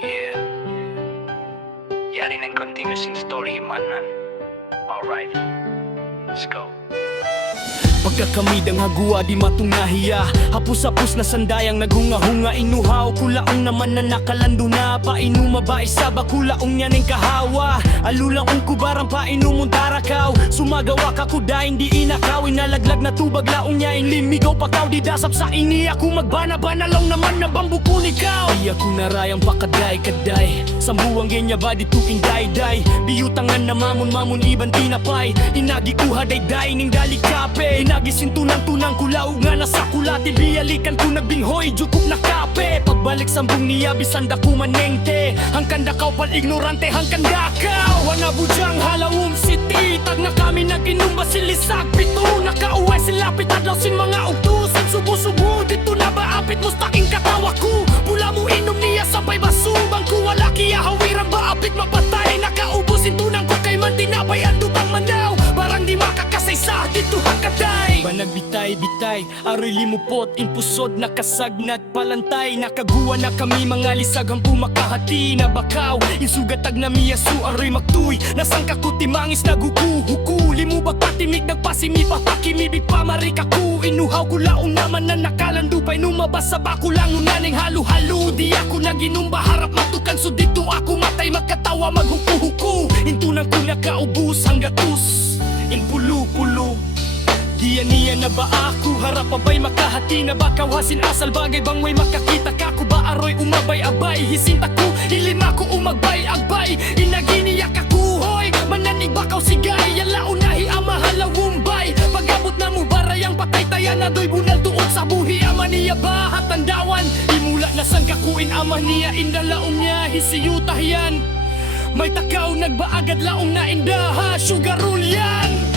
Yeah. Yari ng continuous story, man. Alright. Let's go. Pagkakamid ang hagua di matungahiya, hapus-hapus na sandayang naghunga-hunga. Inuhaw kulaong naman na nakalando na, painuma ba isa ba kulaong yan ang kahawa. Alulang ang kubarang painumong darakaw, sumagawa ka kuda hindi inakaw. Inalaglag na tubag laong niya inlimigaw pakaw. Di dasap sa ini ako magbana-bana lang naman na bambukun ikaw. Di ako narayang pakaday-kaday, sambuang genya ba dito inday-day. Biyutangan na mamon-mamon iban tinapay, inagi kuha day-day ning dalikape. Nagisin tunang-tunang kulaw nga nasa kulati, biyalikan ko nagbinghoy, jukop na kape. Pagbalik sambong niya, bisan dako manengte, hangkan dakaw pal ignorante, hangkan dakaw. Wana budyang halawom city, tag na kami naginumba silisag pito. Nakauwi sila pitadlaw sin mga ugtos, subo-subo dito na ba apit mustaking katawa ko. Pula mo inom niya sabay basubang ko, wala kiya hawiran ba apit mapatay. Nakaubusin tunang ko kay man tinapay ang dubang manaw, parang di makakasaysa dito hangkaday. Banagbitay-bitay, aroy limupot, impusod, nakasagnat, palantay. Nakaguwa na kami mga lisagang pumakahati na bakaw, insugatag na miyasu, aroy magtuy. Nasang kakuti mangis naguku-huku, limubag patimig nagpasimi papakimibig pamarikaku. Inuhaw ko laong naman na nakalandupay, numabas sa bako lang unaning halu-halu. Di ako naginumba harap matukan, so dito ako matay magkatawa maghuku-huku. Intunang ko nakaubos hanggatus, inpulu-pulu. Diya-niya na ba ako, harap abay makahati na ba kawasin asal bagay bang may makakita ka ko ba aroy umabay-abay. Hisinta ko, ilima ko umagbay-agbay, inaginiya ka kuhoy, mananig bakaw sigay, yala unahi ama halawumbay. Pag-abot na mo barayang patay tayan na doy bunal tuot sa buhi ama niya ba hatandawan. Imula na sang kakuin ama niya indalaong niya hisiyutah yan. May takaw nagbaagad laong na indaha, sugarul yan.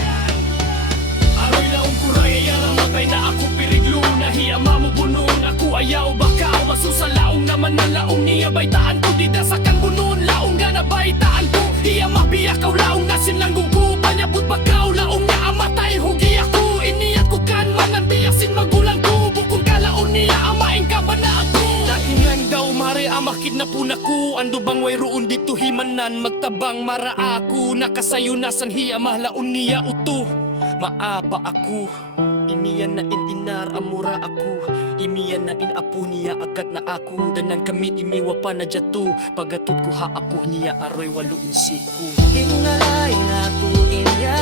Matay na ako piriglo, nahiyama mo bunon. Ako ayaw bakaw, masusalaong naman na laong niya baytaan ko. Di dasakan bunon, laong nga na baytaan ko. Iya mabiyakaw, laong na sinlanggung ko. Panyabot bakaw, laong nga amatay hugi ako. Iniyat ko kan, manan biyasin magulang ko. Bukong ka laong niya, amain ka ba na ako? Dahingan daw mare, amakid na puna ko. Ando bang way roon dito himanan, magtabang mara ako. Nakasayo na sanhiya, mahlaon niya uto. Maaba ako, imiyan na ininar amura ako, imiyan na inapo niya agad na ako. Danan kami imiwa pa na jato, pagatud ko haapo niya aroy waluin siku. Ingalay na ko inya